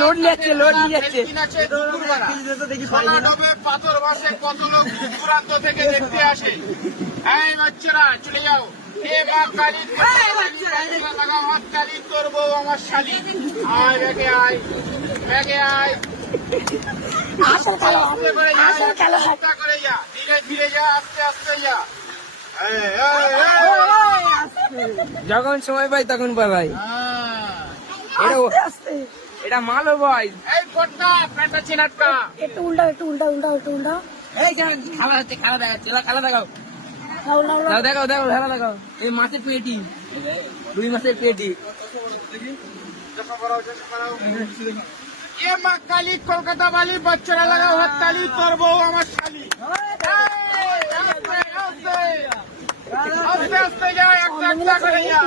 Load নিয়ে যাচ্ছে পাথর বাসে কত লোক দূরান্ত থেকে দেখতে আসে। এই বাচ্চারা চলে যাও। হে মা কালী লাগাও হাত কালী, তোর বউ আমার শালি। আয় ব্যাগে আয়, ব্যাগে আয়। করে যা, ধীরে ধীরে যা, আস্তে আস্তে যা। যখন সময় পাই তখন পাই। এটা মালো ভাই। এই কোনটা প্যান্টটা চিনাটকা একটু উল্টা একটু উল্টা উল্টা একটু উল্টা। এই খেলা হচ্ছে, খেলা দেখাও দেখাও খেলা দেখাও। এই মাছের পেটি, 2 মাসের পেটি। এ মা কালী কলকাতা বালি, বাচ্চারা লাগাও হাত তালি, তোর বউ আমার শালি। আস্তে আস্তে যা, একটা একটা করে যা।